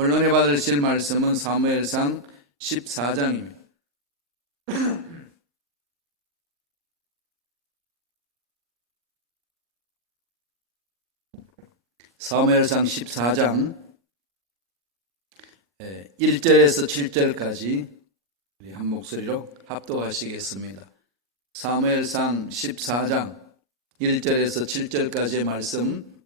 오늘 은혜 받으실 말씀은 사무엘상 14장입니다. 사무엘상 14장 1절에서 7절까지 우리 한 목소리로 합독하시겠습니다. 사무엘상 14장 1절에서 7절까지의 말씀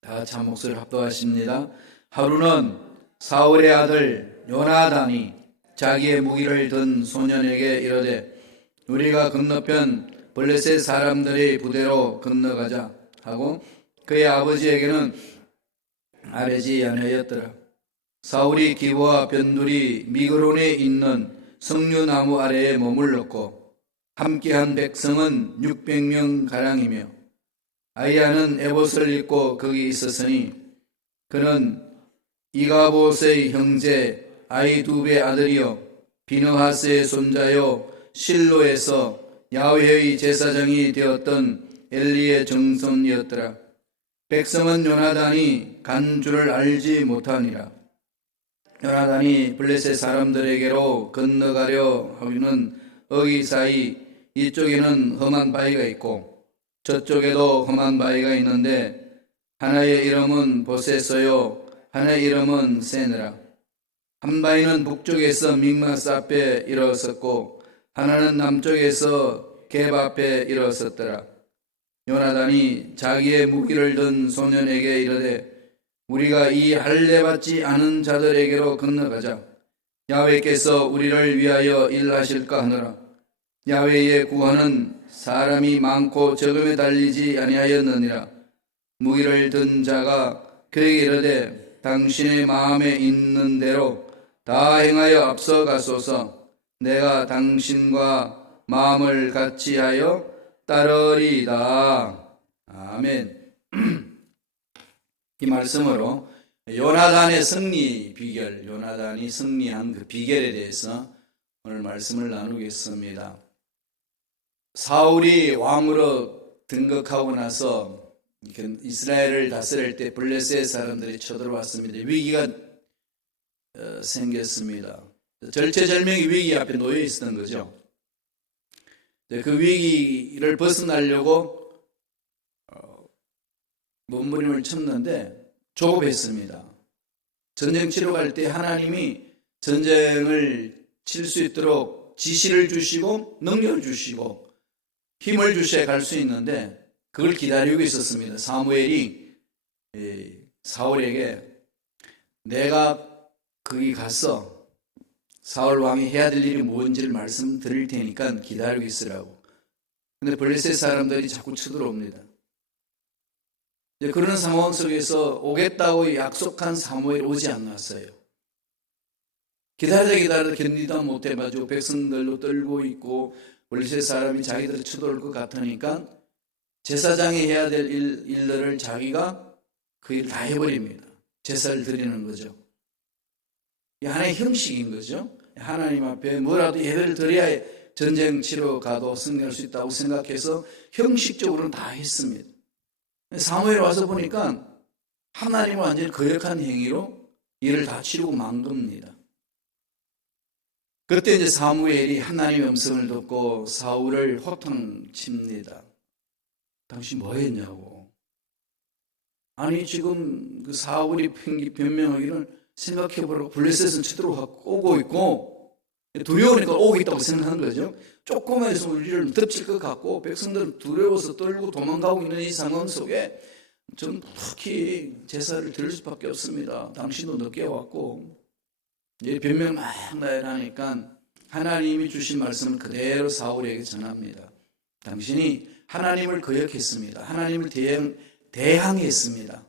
다 같이 한 목소리로 합독하십니다. 하루는 사울의 아들 요나단이 자기의 무기를 든 소년에게 이르되 우리가 건너편 블레셋 사람들의 부대로 건너가자 하고 그의 아버지에게는 아뢰지 아니하였더라. 사울이 기브와 변두리 미그론에 있는 석류나무 아래에 머물렀고 함께한 백성은 600명 가량이며 아이야는 에봇을 입고 거기 있었으니 그는 이가봇의 형제 아이두베 아들이요 비느하스의 손자요 실로에서 야훼의 제사장이 되었던 엘리의 정손이었더라. 백성은 요나단이 간 줄을 알지 못하니라. 요나단이 블레셋 사람들에게로 건너가려 하기는 어기 사이 이쪽에는 험한 바위가 있고 저쪽에도 험한 바위가 있는데 하나의 이름은 보세서요 하나의 이름은 세느라. 한 바위는 북쪽에서 믹마스 앞에 일어섰고 하나는 남쪽에서 갭 앞에 일어섰더라. 요나단이 자기의 무기를 든 소년에게 이르되 우리가 이 할례받지 않은 자들에게로 건너가자. 야훼께서 우리를 위하여 일하실까 하노라. 야훼의 구원은 사람이 많고 적음에 달리지 아니하였느니라. 무기를 든 자가 그에게 이르되 당신의 마음에 있는 대로 다 행하여 앞서 가소서. 내가 당신과 마음을 같이 하여 따르리이다. 아멘. 이 말씀으로 요나단의 승리 비결, 요나단이 승리한 그 비결에 대해서 오늘 말씀을 나누겠습니다. 사울이 왕으로 등극하고 나서 이스라엘을 다스릴 때 블레셋 사람들이 쳐들어왔습니다. 위기가 생겼습니다. 절체절명의 위기 앞에 놓여 있었던 거죠. 그 위기를 벗어나려고 몸부림을 쳤는데 조급했습니다. 전쟁 치러 갈 때 하나님이 전쟁을 칠 수 있도록 지시를 주시고 능력을 주시고 힘을 주셔야 갈 수 있는데 그걸 기다리고 있었습니다. 사무엘이 사울에게 내가 거기 가서 사울 왕이 해야 될 일이 뭔지를 말씀드릴 테니까 기다리고 있으라고. 근데 블레셋 사람들이 자꾸 쳐들어옵니다. 그런 상황 속에서 오겠다고 약속한 사무엘이 오지 않았어요. 기다리다 견디다 못해가지고 백성들도 떨고 있고 블레셋 사람이 자기들을 쳐들어올 것 같으니까 제사장이 해야 될 일들을 자기가 그 일을 다 해버립니다. 제사를 드리는 거죠. 이 하나의 형식인 거죠. 하나님 앞에 뭐라도 예배를 드려야 전쟁 치러 가도 승리할 수 있다고 생각해서 형식적으로는 다 했습니다. 사무엘에 와서 보니까 하나님을 완전히 거역한 행위로 일을 다 치르고 만 겁니다. 그때 이제 사무엘이 하나님의 음성을 듣고 사울을 호통칩니다. 당신 뭐 했냐고. 아니 지금 그 사울이 변명하기를 생각해보라고 블레셋은 쳐들어오고 있고 두려우니까 오고 있다고 생각하는 거죠. 조금만 해서 우리를 덮칠 것 같고 백성들은 두려워서 떨고 도망가고 있는 이 상황 속에 전 특히 제사를 드릴 수밖에 없습니다. 당신도 늦게 왔고 이제 변명을 막 나열하니까 하나님이 주신 말씀을 그대로 사울에게 전합니다. 당신이 하나님을 거역했습니다. 하나님을 대항했습니다.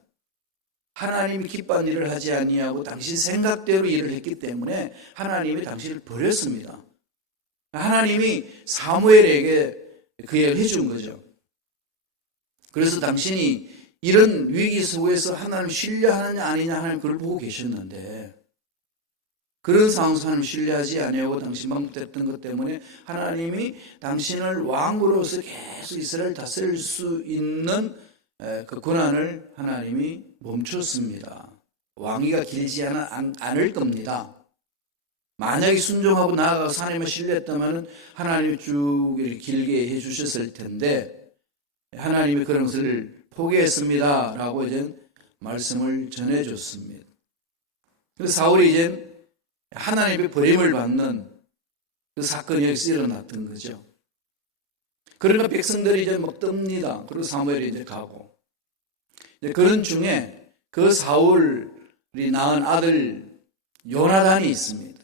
하나님이 기뻐하는 일을 하지 아니하고 당신 생각대로 일을 했기 때문에 하나님이 당신을 버렸습니다. 하나님이 사무엘에게 그 얘기를 해준 거죠. 그래서 당신이 이런 위기 속에서 하나님을 신뢰하느냐 아니냐 하나님 그걸 보고 계셨는데 그런 상황에서 하나님을 신뢰하지 아니하고 당신 반복됐던 것 때문에 하나님이 당신을 왕으로서 계속 이스라엘을 다스릴 수 있는 그 권한을 하나님이 멈췄습니다. 왕위가 길지 않을 겁니다. 만약에 순종하고 나아가서 하나님을 신뢰했다면 하나님이 쭉 이렇게 길게 해주셨을 텐데 하나님이 그런 것을 포기했습니다 라고 이제 말씀을 전해줬습니다. 그래서 사울이 이제 하나님의 버림을 받는 그 사건이 여기서 일어났던 거죠. 그러니까 백성들이 이제 막 뜹니다. 그리고 사무엘이 이제 가고. 그런 중에 그 사울이 낳은 아들 요나단이 있습니다.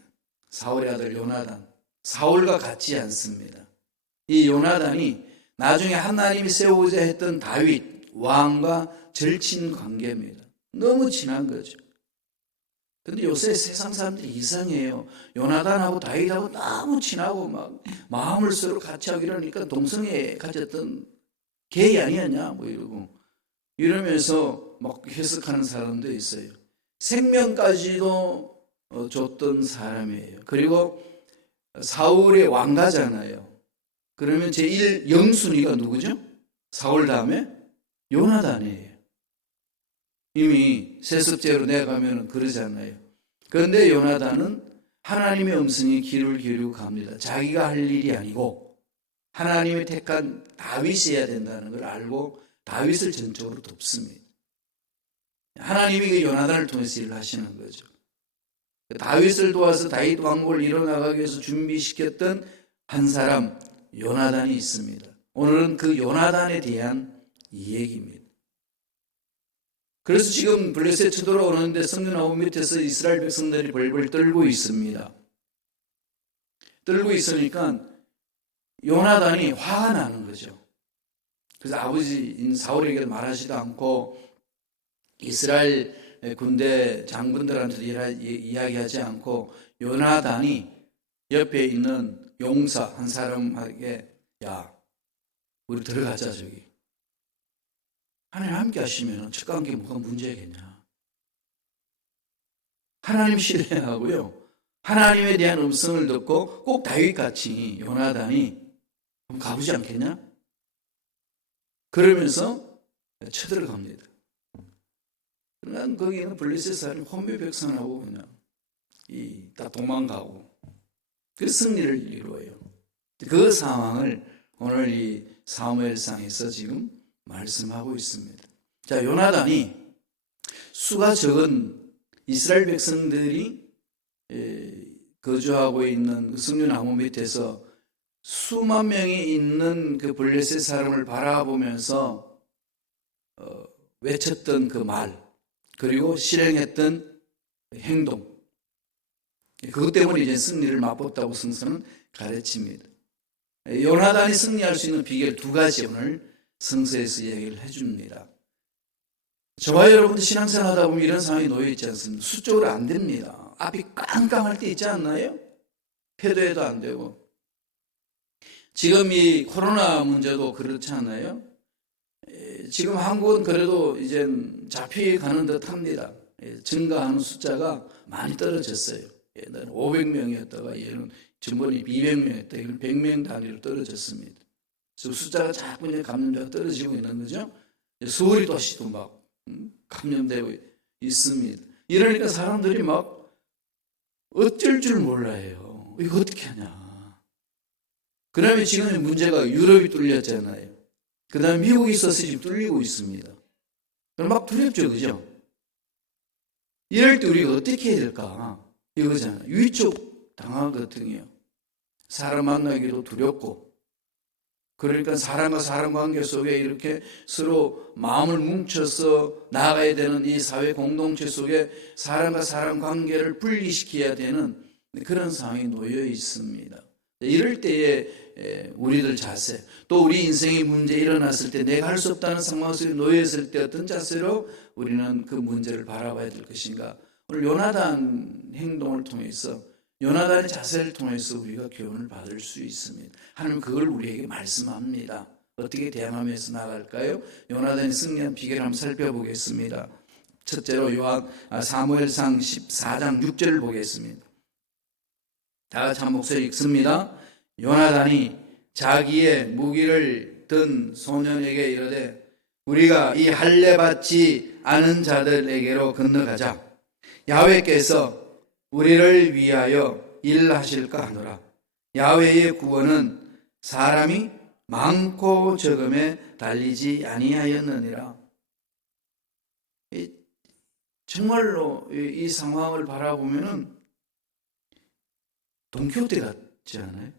사울의 아들 요나단. 사울과 같지 않습니다. 이 요나단이 나중에 하나님이 세우고자 했던 다윗 왕과 절친 관계입니다. 너무 친한 거죠. 근데 요새 세상 사람들이 이상해요. 요나단하고 다윗하고 너무 친하고 막 마음을 서로 같이 하고 이러니까 동성애 가졌던 게이 아니었냐 뭐 이러면서 막 해석하는 사람도 있어요. 생명까지도 줬던 사람이에요. 그리고 사울의 왕가잖아요. 그러면 제1 영순위가 누구죠? 사울 다음에 요나단이에요. 이미 세습제로 내가면 그러잖아요. 그런데 요나단은 하나님의 음성에 귀를 기울이고 갑니다. 자기가 할 일이 아니고 하나님이 택한 다윗이 해야 된다는 걸 알고 다윗을 전적으로 돕습니다. 하나님이 그 요나단을 통해서 일을 하시는 거죠. 다윗을 도와서 다윗 왕국을 이뤄나가기 위해서 준비시켰던 한 사람 요나단이 있습니다. 오늘은 그 요나단에 대한 이야기입니다. 그래서 지금 블레셋 쳐들어오는데 성전 나무 밑에서 이스라엘 백성들이 벌벌 떨고 있습니다. 떨고 있으니까 요나단이 화가 나는 거죠. 그래서 아버지인 사울에게 말하지도 않고 이스라엘 군대 장군들한테도 이야기하지 않고 요나단이 옆에 있는 용사 한 사람에게 야, 우리 들어가자 저기. 하나님 함께 하시면 첫 관계 뭐가 문제겠냐. 하나님 신뢰하고요. 하나님에 대한 음성을 듣고 꼭 다윗같이 요나단이 한번 가보지 않겠냐? 그러면서 쳐들어갑니다. 그러나 거기는 블레셋 사람이 혼미 백성하고 그냥 다 도망가고 그 승리를 이루어요. 그 상황을 오늘 이 사무엘상에서 지금 말씀하고 있습니다. 자, 요나단이 수가 적은 이스라엘 백성들이 거주하고 있는 성류나무 밑에서 수만 명이 있는 그 블레셋 사람을 바라보면서 외쳤던 그 말, 그리고 실행했던 행동, 그것 때문에 이제 승리를 맛봤다고 성서는 가르칩니다. 요나단이 승리할 수 있는 비결 두 가지 오늘 성서에서 얘기를 해줍니다. 저와 여러분도 신앙생활 하다 보면 이런 상황이 놓여 있지 않습니까? 수적으로 안 됩니다. 앞이 깜깜할 때 있지 않나요? 패도해도 안 되고. 지금 이 코로나 문제도 그렇지 않나요? 지금 한국은 그래도 이제 잡혀가는 듯 합니다. 증가하는 숫자가 많이 떨어졌어요. 옛날에 500명이었다가 얘는 전번에 200명이었다. 이건 100명 단위로 떨어졌습니다. 그래서 숫자가 자꾸 이제 감염자가 떨어지고 있는 거죠. 서울 도시도 막 감염되고 있습니다. 이러니까 사람들이 막 어쩔 줄 몰라요. 이거 어떻게 하냐. 그 다음에 지금 문제가 유럽이 뚫렸잖아요. 그 다음에 미국이 있어서 지금 뚫리고 있습니다. 그럼 막 두렵죠, 그죠? 이럴 때 우리가 어떻게 해야 될까? 이거잖아요. 위축 당하거든요. 사람 만나기도 두렵고, 그러니까 사람과 사람 관계 속에 이렇게 서로 마음을 뭉쳐서 나아가야 되는 이 사회 공동체 속에 사람과 사람 관계를 분리시켜야 되는 그런 상황이 놓여 있습니다. 이럴 때에 우리들 자세, 또 우리 인생의 문제 일어났을 때 내가 할 수 없다는 상황 속에 놓여 있을 때 어떤 자세로 우리는 그 문제를 바라봐야 될 것인가. 오늘 요나단 행동을 통해서, 요나단의 자세를 통해서 우리가 교훈을 받을 수 있습니다. 하나님 그걸 우리에게 말씀합니다. 어떻게 대항하면서 나갈까요? 요나단이 승리한 비결을 한번 살펴보겠습니다. 첫째로 사무엘상 14장 6절을 보겠습니다. 다 같이 한 목소리 읽습니다. 요나단이 자기의 무기를 든 소년에게 이르되 우리가 이 할례 받지 않은 자들에게로 건너가자. 야훼께서 우리를 위하여 일하실까 하노라. 야훼의 구원은 사람이 많고 적음에 달리지 아니하였느니라. 정말로 이 상황을 바라보면은 돈키호테 같지 않아요?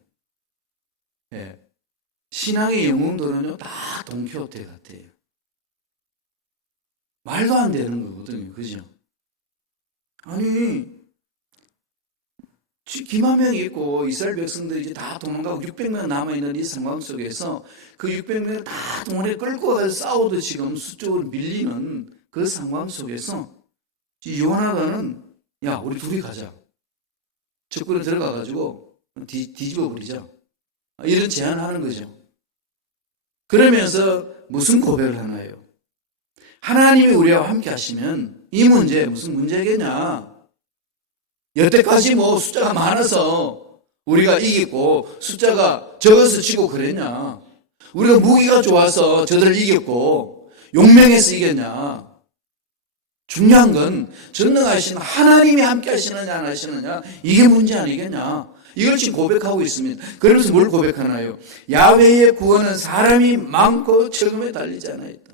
예. 신앙의 영웅들은요, 다 돈키호테 같아요. 말도 안 되는 거거든요. 그죠? 아니, 기만명이 있고 이스라엘 백성들이 이제 다 도망가고 600명 남아있는 이 상황 속에서 그 600명을 다 동원해 끌고 가서 싸우도 지금 수적으로 밀리는 그 상황 속에서 요나단은 야, 우리 둘이 가자. 적군에 들어가가지고 뒤집어 버리자. 이런 제안을 하는 거죠. 그러면서 무슨 고백을 하나요? 하나님이 우리와 함께 하시면 이 문제 무슨 문제겠냐? 여태까지 뭐 숫자가 많아서 우리가 이겼고 숫자가 적어서 지고 그랬냐? 우리가 무기가 좋아서 저들을 이겼고 용맹해서 이겼냐? 중요한 건 전능하신 하나님이 함께 하시느냐 안 하시느냐, 이게 문제 아니겠냐? 이걸 지금 고백하고 있습니다. 그러면서 뭘 고백하나요? 야훼의 구원은 사람이 많고 적음에 달리지 않아있다.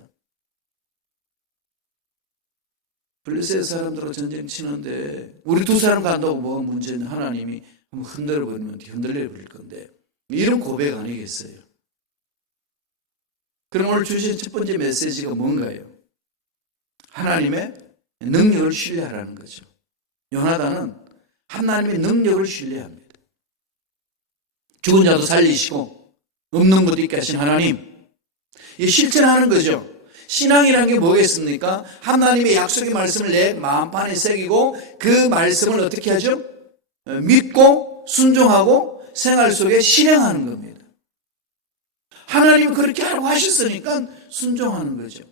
블레셋 사람들하고 전쟁 치는데 우리 두 사람 간다고 뭐가 문제냐? 하나님이 한번 흔들어 버리면 흔들려 버릴 건데, 이런 고백 아니겠어요? 그럼 오늘 주신 첫 번째 메시지가 뭔가요? 하나님의 능력을 신뢰하라는 거죠. 요나단은 하나님의 능력을 신뢰합니다. 죽은 자도 살리시고 없는 것도 있게 하신 하나님, 이 실천하는 거죠. 신앙이라는 게 뭐겠습니까? 하나님의 약속의 말씀을 내 마음판에 새기고 그 말씀을 어떻게 하죠? 믿고 순종하고 생활 속에 실행하는 겁니다. 하나님이 그렇게 하라고 하셨으니까 순종하는 거죠.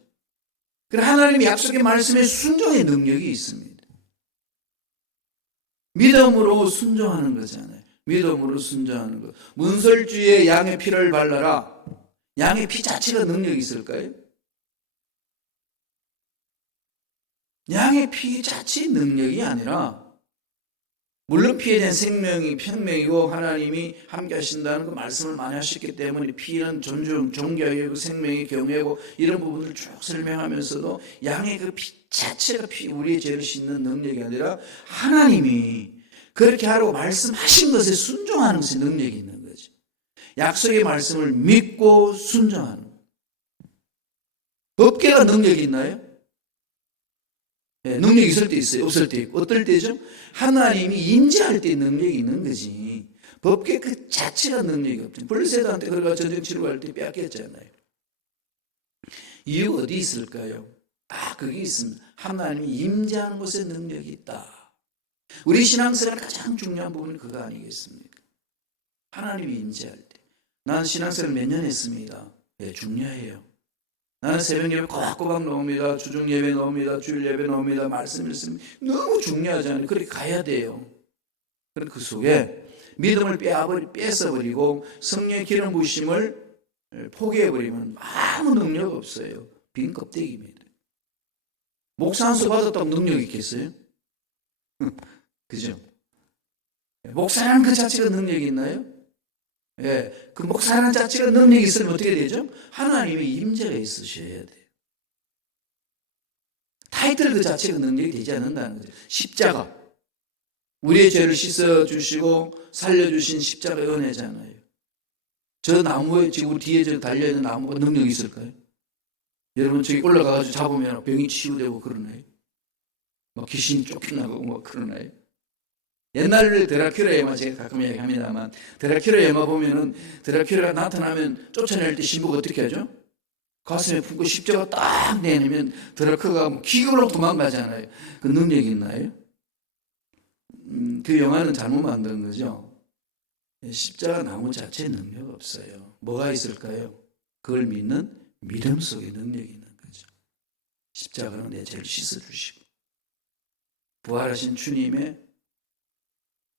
그래서 하나님의 약속의 말씀에 순종의 능력이 있습니다. 믿음으로 순종하는 거잖아요. 믿음으로 순종하는 것. 문설주에 양의 피를 발라라. 양의 피 자체가 능력이 있을까요? 양의 피 자체의 능력이 아니라, 물론 피에 대한 생명이 평명이고 하나님이 함께 하신다는 그 말씀을 많이 하셨기 때문에 피는 존경이고 생명의 경외고 이런 부분을 쭉 설명하면서도 양의 그 피 자체가 우리의 죄를 씻는 능력이 아니라 하나님이 그렇게 하라고 말씀하신 것에 순종하는 것에 능력이 있는 거죠. 약속의 말씀을 믿고 순종하는 것. 법계가 능력이 있나요? 네, 능력이 있을 때 있어요. 없을 때 있고. 어떨 때죠? 하나님이 임재할 때 능력이 있는 거지. 법계 그 자체가 능력이 없죠. 블레셋한테 그러가 전쟁 치러 갈 때 뺏겼잖아요. 이유가 어디 있을까요? 다 거기 있습니다. 하나님이 임재하는 곳에 능력이 있다. 우리 신앙생활 가장 중요한 부분이 그거 아니겠습니까? 하나님이 임재할 때. 나는 신앙생활 몇 년 했습니다. 네, 중요해요. 나는 새벽 예배 꼬박꼬박 나옵니다. 주중 예배 나옵니다. 주일 예배 나옵니다. 말씀 읽습니다. 너무 중요하잖아요. 그렇게 가야 돼요. 그런데 그 속에 믿음을 뺏어버리고 성령의 기름 부으심을 포기해버리면 아무 능력 없어요. 빈 껍데기입니다. 목사 한 수 받았다고 능력 있겠어요? 그죠? 목사라는 그 자체가 능력이 있나요? 예, 그 목사라는 자체가 능력이 있으면 어떻게 되죠? 하나님의 임재가 있으셔야 돼요. 타이틀 그 자체가 능력이 되지 않는다는 거죠. 십자가, 우리의 죄를 씻어주시고 살려주신 십자가의 은혜잖아요. 저 나무에 지금 우리 뒤에 저 달려있는 나무가 능력이 있을까요? 여러분 저기 올라가가지고 잡으면 병이 치유되고 그러나요? 막 귀신이 쫓겨나고 뭐 그러나요? 옛날 드라큘라 영화 제가 가끔 얘기합니다만, 드라큘라 영화 보면은 드라큘라가 나타나면 쫓아낼 때 신부가 어떻게 하죠? 가슴에 품고 십자가 딱 내놓으면 드라큘라가 기근으로 도망가잖아요. 그 능력이 있나요? 그 영화는 잘못 만든 거죠. 십자가 나무 자체에 능력 없어요. 뭐가 있을까요? 그걸 믿는 믿음 속에 능력이 있는 거죠. 십자가는 내 죄를 씻어주시고 부활하신 주님의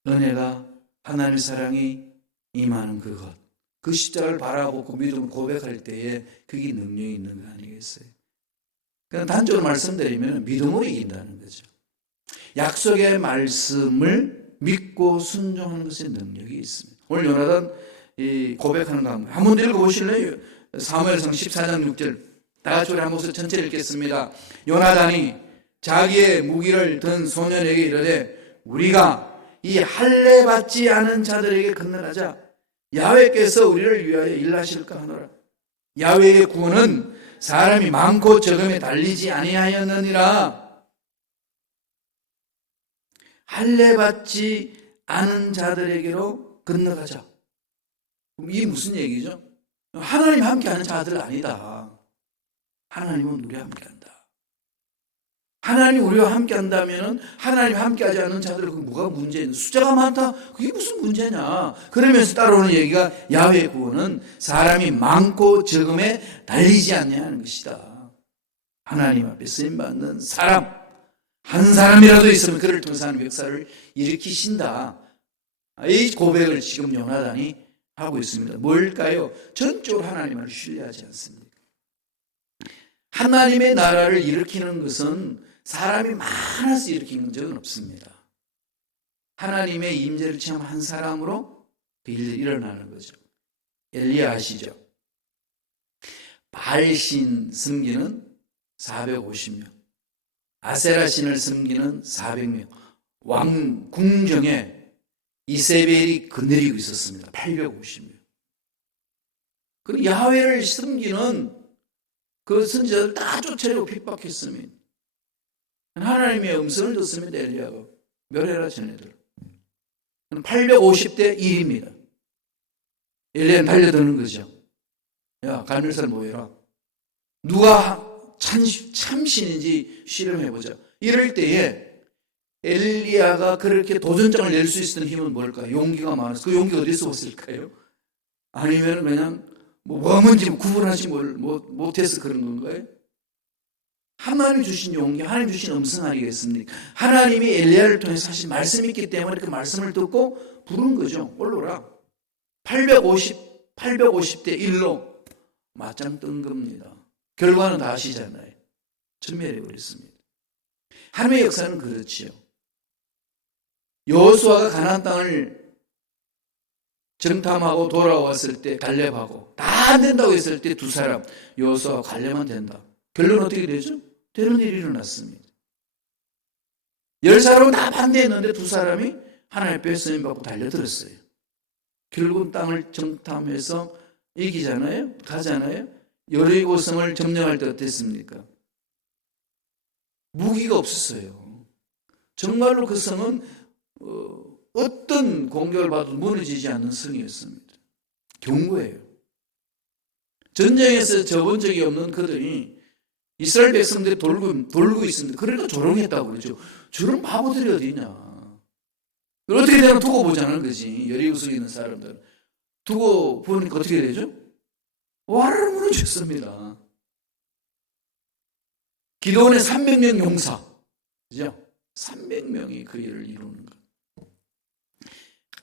은혜가, 하나님의 사랑이 임하는 그것, 그 십자가를 바라보고 믿음을 고백할 때에 그게 능력이 있는 거 아니겠어요? 그냥 단적으로 말씀드리면 믿음으로 이긴다는 거죠. 약속의 말씀을 믿고 순종하는 것에 능력이 있습니다. 오늘 요나단 고백하는 거 한번 더 읽어보실래요? 사무엘상 14장 6절 다 같이 우리 한 목소리 전체 읽겠습니다. 요나단이 자기의 무기를 든 소년에게 이르되 우리가 이 할례 받지 않은 자들에게 건너가자. 야훼께서 우리를 위하여 일하실까 하노라. 야훼의 구원은 사람이 많고 적음에 달리지 아니하였느니라. 할례 받지 않은 자들에게로 건너가자. 이게 무슨 얘기죠? 하나님 함께하는 자들 아니다. 하나님은 우리와 함께한다. 하나님 우리와 함께한다면 하나님 함께하지 않는 자들 그 뭐가 문제냐? 숫자가 많다. 그게 무슨 문제냐? 그러면서 따라오는 얘기가 야훼의 구원은 사람이 많고 적음에 달리지 않냐는 것이다. 하나님 앞에 쓰임받는 사람 한 사람이라도 있으면 그를 통해서 하는 역사를 일으키신다. 이 고백을 지금 요나단이 하고 있습니다. 뭘까요? 전적으로 하나님을 신뢰하지 않습니다. 하나님의 나라를 일으키는 것은 사람이 많아서 일으키는 적은 없습니다. 하나님의 임재를 체험한 사람으로 그 일이 일어나는 거죠. 엘리야 아시죠? 바알신 섬기는 450명, 아세라신을 섬기는 400명, 왕 궁정에 이세벨이 거느리고 있었습니다. 850명. 그리고 야훼를 섬기는 그 선지자들 다 쫓아내고 핍박했습니다. 하나님의 음성을 듣습니다. 엘리야가 멸해라 쟤네들. 850대 1입니다. 엘리야는 달려드는 거죠. 야 갈멜살 모여라. 누가 참신인지 실험해보자. 이럴 때에 엘리야가 그렇게 도전장을 낼 수 있었던 힘은 뭘까요? 용기가 많아서. 그 용기가 어디서 왔을까요? 아니면 그냥 뭐가 뭔지 구분하지 못해서 그런 건가요? 하나님 주신 용기, 하나님 주신 음성 아니겠습니까? 하나님이 엘리야를 통해서 하신 말씀이 있기 때문에 그 말씀을 듣고 부른 거죠. 올라오라. 850대 1로 맞짱 뜬 겁니다. 결과는 다 아시잖아요. 전멸해버렸습니다. 하나님의 역사는 그렇지요. 여호수아가 가나안 땅을 정탐하고 돌아왔을 때 갈렙하고 다 안 된다고 했을 때 두 사람 여호수아와 갈렙만 된다. 결론은 어떻게 되죠? 되는 일이 일어났습니다. 10사람은 다 반대했는데 두 사람이 하나님 앞에 쓰임받고 달려들었어요. 결국은 땅을 정탐해서 이기잖아요. 가잖아요. 여리고성을 점령할 때 어땠습니까? 무기가 없었어요. 정말로 그 성은 어떤 공격을 받아도 무너지지 않는 성이었습니다. 견고해요. 전쟁에서 접은 적이 없는 그들이 이스라엘 백성들이 돌고 있습니다. 그러니까 조롱했다고 그러죠. 저런 바보들이 어디 있냐. 어떻게 되나 두고 보자는 거지. 여리고성에 있는 사람들. 두고 보니까 어떻게 되죠? 와르르 무너졌습니다. 기도원의 300명 용사. 그죠? 300명이 그 일을 이루는 것.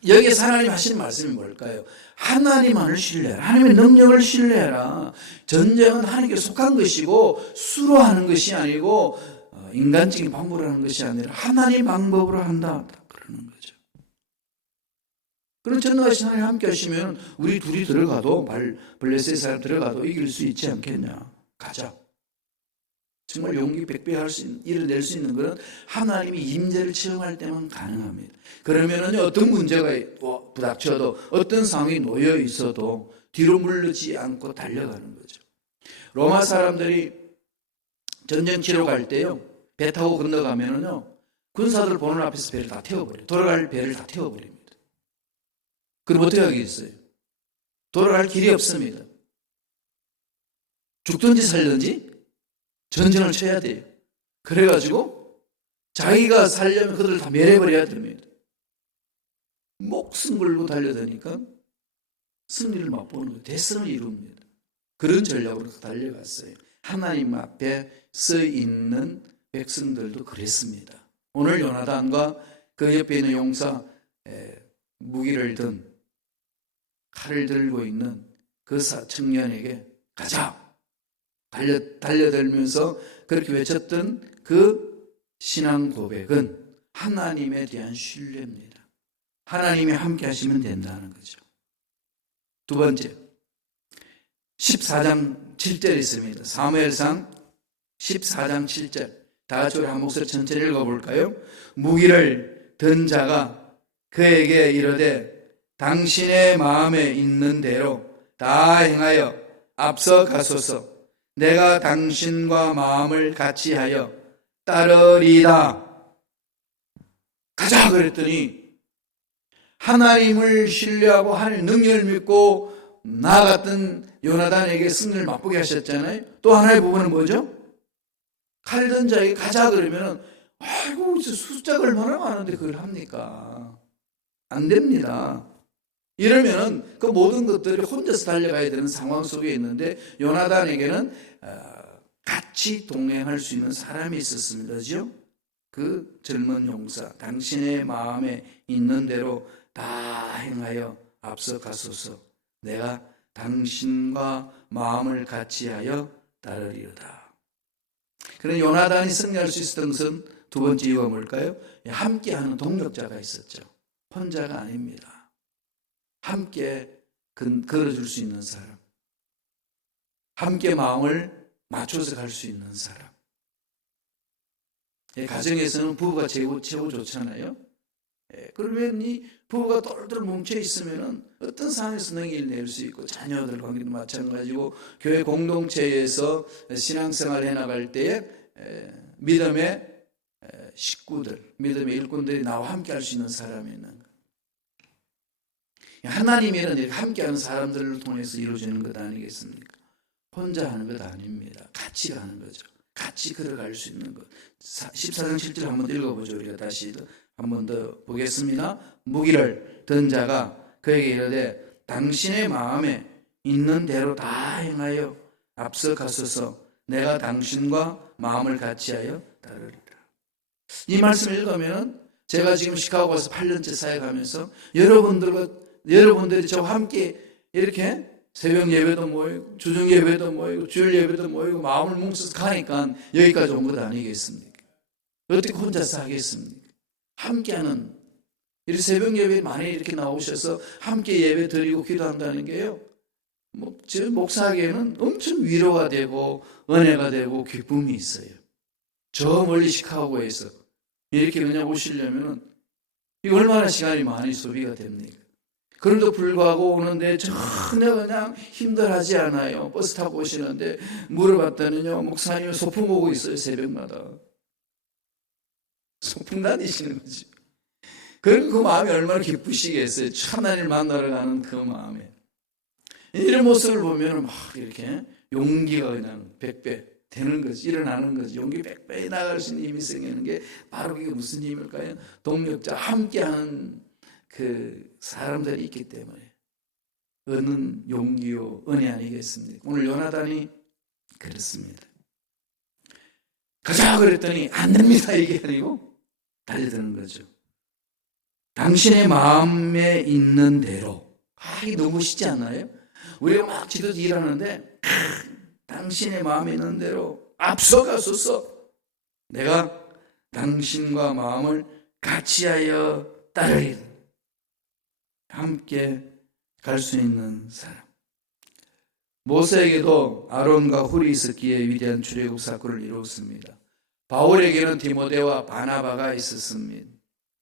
여기에서 하나님 하신 말씀이 뭘까요? 하나님만을 신뢰해라. 하나님의 능력을 신뢰해라. 전쟁은 하나님께 속한 것이고 수로 하는 것이 아니고 인간적인 방법으로 하는 것이 아니라 하나님 방법으로 한다. 그러는 거죠. 그런 전능하신 하나님 함께 하시면 우리 둘이 들어가도 블레셋 사람 들어가도 이길 수 있지 않겠냐. 가자. 정말 용기 백배 일을 낼 수 있는 것은 하나님이 임재를 체험할 때만 가능합니다. 그러면은 어떤 문제가 부닥쳐도 어떤 상황이 놓여 있어도 뒤로 물르지 않고 달려가는 거죠. 로마 사람들이 전쟁 치러 갈 때요, 배 타고 건너가면은요, 군사들 보는 앞에서 배를 다 태워버려요. 돌아갈 배를 다 태워버립니다. 그럼 어떻게 하겠어요? 돌아갈 길이 없습니다. 죽든지 살든지 전쟁을 쳐야 돼요. 그래가지고 자기가 살려면 그들을 다 멸해버려야 됩니다. 목숨 걸고 달려드니까 승리를 맛보는 거예요. 대승을 이룹니다. 그런 전략으로 달려갔어요. 하나님 앞에 서 있는 백성들도 그랬습니다. 오늘 요나단과 그 옆에 있는 용사, 무기를 든 칼을 들고 있는 그 청년에게 가자! 달려들면서 그렇게 외쳤던 그 신앙 고백은 하나님에 대한 신뢰입니다. 하나님이 함께 하시면 된다는 거죠. 두 번째, 14장 7절 있습니다. 사무엘상 14장 7절. 다 같이 우리 한 목소리 천천히 읽어볼까요? 무기를 든 자가 그에게 이르되 당신의 마음에 있는 대로 다 행하여 앞서 가소서. 내가 당신과 마음을 같이 하여 따르리다. 가자 그랬더니 하나님을 신뢰하고 하나님 능력을 믿고 나아갔던 요나단에게 승리를 맛보게 하셨잖아요. 또 하나의 부분은 뭐죠? 칼 든 자에게 가자 그러면 아이고 숫자가 얼마나 많은데 그걸 합니까? 안 됩니다. 이러면은 그 모든 것들이 혼자서 달려가야 되는 상황 속에 있는데 요나단에게는 같이 동행할 수 있는 사람이 있었습니다. 그죠? 그 젊은 용사, 당신의 마음에 있는 대로 다 행하여 앞서 가소서. 내가 당신과 마음을 같이 하여 따르리로다. 그런 요나단이 승리할 수 있었던 것은 두 번째 이유가 뭘까요? 함께하는 동력자가 있었죠. 혼자가 아닙니다. 함께 걸어줄 수 있는 사람, 함께 마음을 맞춰서 갈 수 있는 사람. 가정에서는 부부가 최고 좋잖아요. 그러면 이 부부가 똘똘 뭉쳐 있으면 어떤 상황에서 능력을 낼 수 있고, 자녀들 관계도 마찬가지고, 교회 공동체에서 신앙생활을 해나갈 때에 믿음의 식구들, 믿음의 일꾼들이 나와 함께 할 수 있는 사람이 있는 거예요. 하나님이란 이렇게 함께하는 사람들을 통해서 이루어지는 것 아니겠습니까? 혼자 하는 것 아닙니다. 같이 가는 거죠. 같이 걸어갈 수 있는 것. 14장 7절 한번 읽어보죠. 우리가 다시 한 번 더 보겠습니다. 무기를 든 자가 그에게 이르되 당신의 마음에 있는 대로 다 행하여 앞서 가소서. 내가 당신과 마음을 같이하여 따르리라. 이 말씀을 읽으면 제가 지금 시카고 와서 8년째 사역하면서 여러분들이 저와 함께 이렇게 새벽 예배도 모이고 주중 예배도 모이고 주일 예배도 모이고 마음을 뭉쳐서 가니까 여기까지 온 것 아니겠습니까? 어떻게 혼자서 하겠습니까? 함께하는, 이렇게 새벽 예배에 많이 이렇게 나오셔서 함께 예배 드리고 기도한다는 게요, 제 목사에게는 엄청 위로가 되고 은혜가 되고 기쁨이 있어요. 저 멀리 시카고에서 이렇게 그냥 오시려면 이거 얼마나 시간이 많이 소비가 됩니까? 그럼에도 불구하고 오는데 전혀 그냥 힘들하지 않아요. 버스 타고 오시는데 물어봤더니요, 목사님 소풍 오고 있어요. 새벽마다 소풍 다니시는 거죠. 그럼 그 마음이 얼마나 기쁘시겠어요. 하나님을 만나러 가는 그 마음에. 이런 모습을 보면 막 이렇게 용기가 그냥 100배 되는 거지, 일어나는 거지. 용기 100배에 나갈 수 있는 힘이 생기는 게 바로 그게 무슨 힘일까요? 동력자, 함께하는 그 사람들이 있기 때문에 얻는 용기요 은혜 아니겠습니까? 오늘 요나단이 그렇습니다. 가자 그랬더니 안 됩니다 이게 아니고 달려드는 거죠. 당신의 마음에 있는 대로. 이게 너무 쉽지 않나요? 우리가 막 지도자 일하는데 당신의 마음에 있는 대로 앞서가소서. 내가 당신과 마음을 같이하여 따르리라. 함께 갈 수 있는 사람. 모세에게도 아론과 훌이 있었기에 위대한 출애굽 사건을 이루었습니다. 바울에게는 디모데와 바나바가 있었습니다.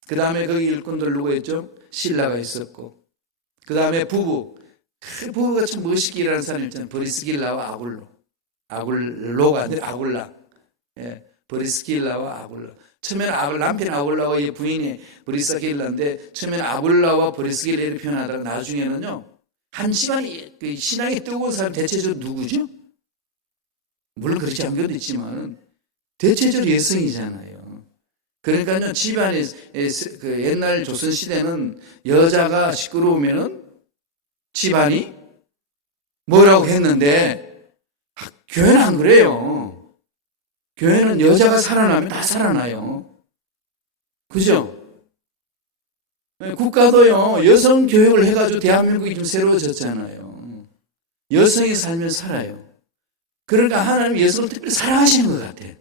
그 다음에 거기 일꾼들 누구였죠? 실라가 있었고, 그 다음에 부부가 참 멋있게 일하는 사람 있잖아요. 브리스길라와 아굴로가 아니라 아굴라. 브리스길라와 아굴라. 처음에는 남편이 아굴라와 이 부인이 브리스길라인데, 처음에는 아굴라와 브리스길라를 표현하다가 나중에는요, 한 집안이 그 신앙이 뜨거운 사람 대체적으로 누구죠? 물론 그렇지 않은 경우도 있지만 대체적으로 여성이잖아요. 그러니까요, 집안에 그 옛날 조선 시대는 여자가 시끄러우면은 집안이 뭐라고 했는데, 교회는 안 그래요. 교회는 여자가 살아나면 다 살아나요. 그죠? 국가도요, 여성 교육을 해가지고 대한민국이 좀 새로워졌잖아요. 여성이 살면 살아요. 그러니까 하나님 여성을 특별히 사랑하시는 것 같아요.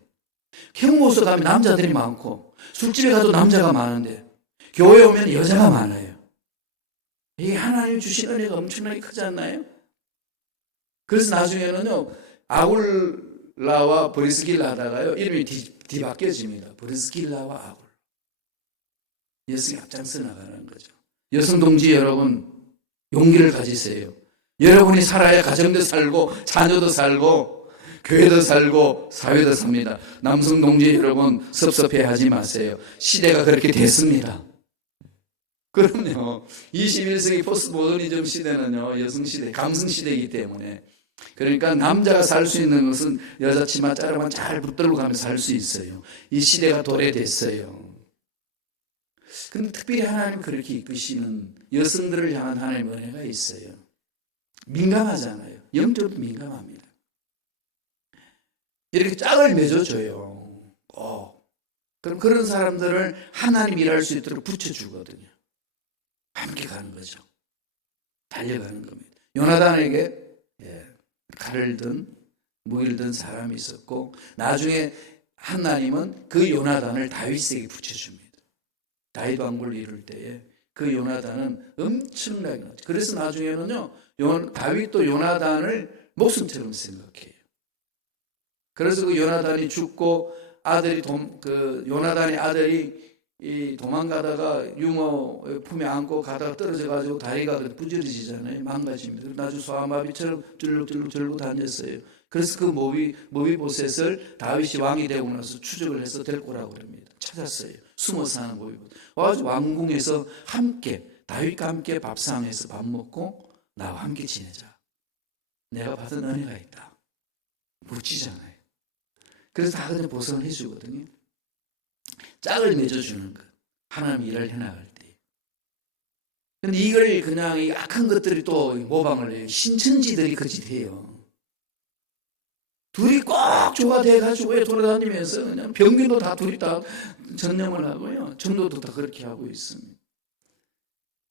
형무소 가면 남자들이 많고, 술집에 가도 남자가 많은데 교회 오면 여자가 많아요. 이게 하나님 주신 은혜가 엄청나게 크지 않나요? 그래서 나중에는요, 아굴라와 브리스길라 하다가요, 이름이 뒤바뀌어집니다. 브리스길라와 아굴. 여성이 앞장서 나가는 거죠. 여성 동지 여러분, 용기를 가지세요. 여러분이 살아야 가정도 살고, 자녀도 살고, 교회도 살고, 사회도 삽니다. 남성 동지 여러분, 섭섭해 하지 마세요. 시대가 그렇게 됐습니다. 그럼요. 21세기 포스트 모더니즘 시대는요, 여성 시대, 감성 시대이기 때문에. 그러니까 남자가 살 수 있는 것은 여자 치마 자르만 잘 붙들고 가면서 살 수 있어요. 이 시대가 도래됐어요. 근데 특별히 하나님 그렇게 이끄시는 여성들을 향한 하나님의 은혜가 있어요. 민감하잖아요. 영적으로 민감합니다. 이렇게 짝을 맺어줘요. 그럼 그런 사람들을 하나님 일할 수 있도록 붙여주거든요. 함께 가는 거죠. 달려가는 겁니다. 요나단에게 칼을 든 무기를 든 사람이 있었고, 나중에 하나님은 그 요나단을 다윗에게 붙여줍니다. 다윗 왕국을 이룰 때에 그 요나단은 엄청나게 나죠. 그래서 나중에는요, 다윗도 요나단을 목숨처럼 생각해요. 그래서 그 요나단이 죽고 요나단의 아들이 도망가다가 유모 품에 안고 가다가 떨어져가지고 다리가 부러지잖아요. 망가집니다. 나중에 소아마비처럼 줄룩줄룩 절고 다녔어요. 그래서 그 모비보셋을 다윗이 왕이 되고 나서 추적을 해서 데리고 오라고 합니다. 찾았어요. 숨어 사는 모비보셋. 와서 왕궁에서 함께, 다윗과 함께 밥상에서 밥 먹고 나와 함께 지내자. 내가 받은 은혜가 있다. 묻히잖아요. 그래서 다 그냥 보상을 해주거든요. 짝을 맺어주는 것. 하나님 일을 해나갈 때. 근데 이걸 그냥 이 악한 것들이 또 모방을 해요. 신천지들이 그 짓 해요. 둘이 꼭 조화돼가지고 돌아다니면서 그냥 병균도 다 둘이 다 전념을 하고요. 전도도 다 그렇게 하고 있습니다.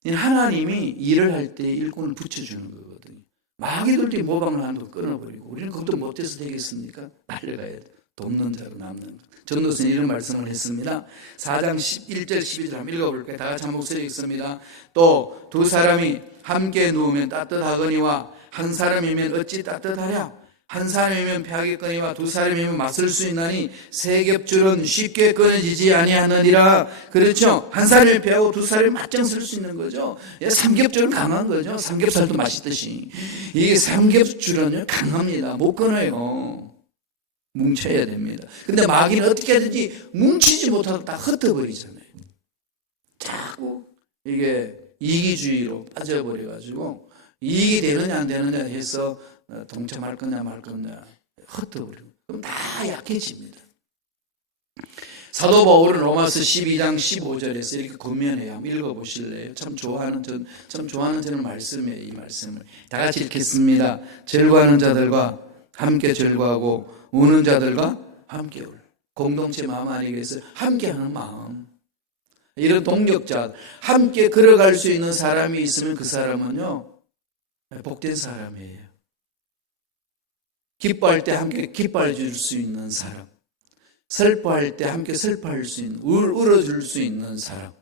하나님이 일을 할 때 일꾼을 붙여주는 거거든요. 마귀들도 모방을 하는 거 끊어버리고, 우리는 그것도 못해서 되겠습니까? 달려가야 돼. 돕는 자로 남는 것. 전도서는 이런 말씀을 했습니다. 4장 1절 12절 한번 읽어볼까요? 다 같이 한 목소리 읽습니다. 또 두 사람이 함께 누우면 따뜻하거니와 한 사람이면 어찌 따뜻하랴? 한 사람이면 패하겠거니와 두 사람이면 맞설 수 있나니 세 겹줄은 쉽게 끊어지지 아니하느니라. 그렇죠? 한 사람이 패하고 두 사람이 맞짱 쓸 수 있는 거죠. 삼겹줄은 강한 거죠. 삼겹살도 맛있듯이 이게 삼겹줄은요 강합니다. 못 끊어요. 뭉쳐야 됩니다. 근데 마귀는 어떻게 하든지 뭉치지 못하고 다 흩어버리잖아요. 자꾸 이게 이기주의로 빠져버려가지고 이익이 되느냐 안 되느냐 해서 동참할 거냐 말 거냐 흩어버리고, 그럼 다 약해집니다. 사도 바울은 로마서 12장 15절에서 이렇게 권면해요. 한번 읽어보실래요? 참 좋아하는 저는 말씀이에요. 이 말씀을 다 같이 읽겠습니다. 절구하는 자들과 함께 절구하고 우는 자들과 함께 울. 공동체 마음 아니겠어요? 함께하는 마음. 이런 동력자, 함께 걸어갈 수 있는 사람이 있으면 그 사람은요 복된 사람이에요. 기뻐할 때 함께 기뻐해 줄 수 있는 사람, 슬퍼할 때 함께 슬퍼할 수 있는, 울어줄 수 있는 사람.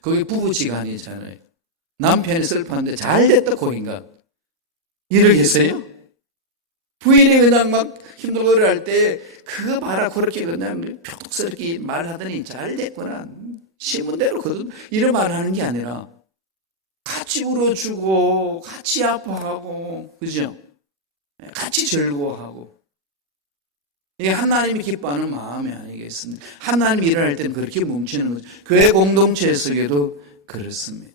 그게 부부지간이잖아요. 남편이 슬퍼하는데 잘됐다 고인가 이러겠어요? 부인이 그냥 막 힘들고 할 때 그거 봐라 그렇게 그냥 표독스럽게 말하더니 잘됐구나 심은 대로 이런 말하는 게 아니라 같이 울어주고 같이 아파하고, 그죠? 같이 즐거워하고, 이게 하나님이 기뻐하는 마음이 아니겠습니까? 하나님 일을 할 때는 그렇게 뭉치는 거죠. 교회 공동체 속에도 그렇습니다.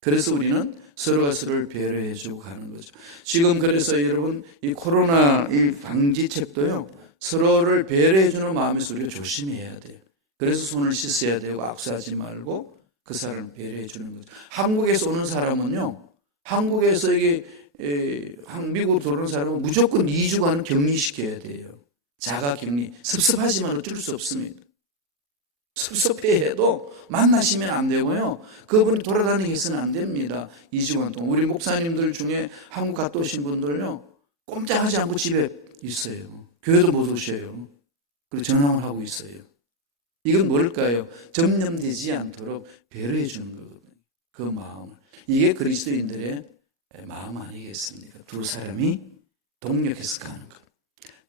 그래서 우리는 서로가 서로를 배려해주고 가는 거죠. 지금 그래서 여러분 이 코로나 이 방지책도요 서로를 배려해주는 마음에서 우리가 조심해야 돼요. 그래서 손을 씻어야 되고 악수하지 말고 그 사람을 배려해주는 거죠. 한국에서 오는 사람은요, 한국에서 이게 미국으로 들어오는 사람은 무조건 2주간 격리시켜야 돼요. 자가격리. 섭섭하지만 어쩔 수 없습니다. 섭섭해도 만나시면 안 되고요. 그분이 돌아다니게 해서는 안 됩니다. 2주간 동안. 우리 목사님들 중에 한국 갔다 오신 분들요, 꼼짝하지 않고 집에 있어요. 교회도 못 오셔요. 그리고 전화만 하고 있어요. 이건 뭘까요? 점령되지 않도록 배려해 주는 거거든요. 그 마음을. 이게 그리스도인들의 마음 아니겠습니까? 두 사람이 동력해서 가는 것.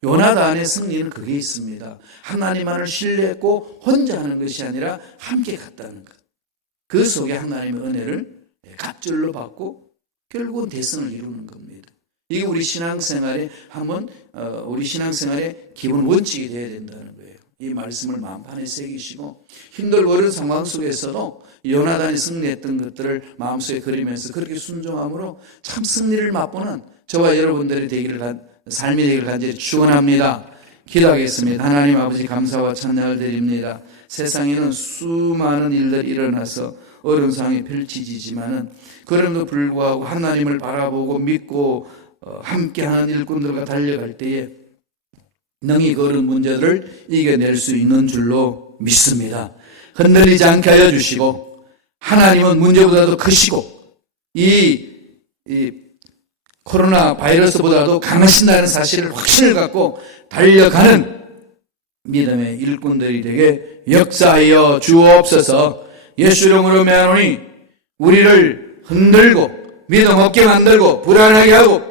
요나단의 승리는 그게 있습니다. 하나님만을 신뢰했고 혼자 하는 것이 아니라 함께 갔다는 것. 그 속에 하나님의 은혜를 갑절로 받고 결국은 대선을 이루는 겁니다. 이게 우리 신앙생활의 우리 신앙생활의 기본 원칙이 되어야 된다는 거예요. 이 말씀을 마음판에 새기시고 힘들고 어려운 상황 속에서도 요나단이 승리했던 것들을 마음속에 그리면서 그렇게 순종함으로 참 승리를 맛보는 저와 여러분들의 삶이 되기를 간절히 축원합니다. 기도하겠습니다. 하나님 아버지 감사와 찬양을 드립니다. 세상에는 수많은 일들이 일어나서 어려운 상황이 펼쳐지지만은 그럼에도 불구하고 하나님을 바라보고 믿고 함께하는 일꾼들과 달려갈 때에 능히 그 어려운 문제들을 이겨낼 수 있는 줄로 믿습니다. 흔들리지 않게 하여 주시고 하나님은 문제보다도 크시고 이 코로나 바이러스보다도 강하신다는 사실을 확신을 갖고 달려가는 믿음의 일꾼들이 되게 역사하여 주옵소서. 예수 이름으로 명하노니 우리를 흔들고 믿음 없게 만들고 불안하게 하고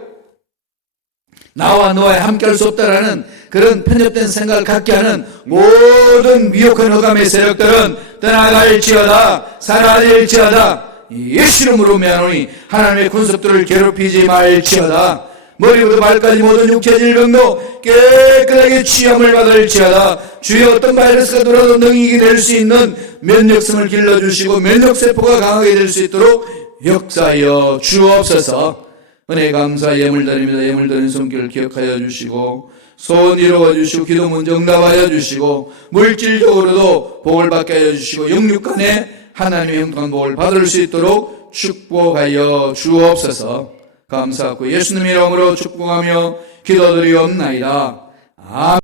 나와 너와 함께할 수 없다라는 그런 편협된 생각을 갖게 하는 모든 미혹한 허감의 세력들은 떠나갈지어다 사라질지어다. 예수 이름으로 명하노니 하나님의 군속들을 괴롭히지 말지어다. 머리부터 발까지 모든 육체 질병도 깨끗하게 취함을 받을지어다. 주의 어떤 바이러스가 들어도 능히 이겨낼 수 있는 면역성을 길러주시고 면역세포가 강하게 될 수 있도록 역사하여 주옵소서. 은혜 감사 예물 드립니다. 예물 드린 손길을 기억하여 주시고 소원 이루어 주시고 기도 문제 응답하여 주시고 물질적으로도 복을 받게 하여 주시고 영육간에 하나님의 형통한 복을 받을 수 있도록 축복하여 주옵소서. 감사하고 예수님 이름으로 축복하며 기도드리옵나이다. 아멘.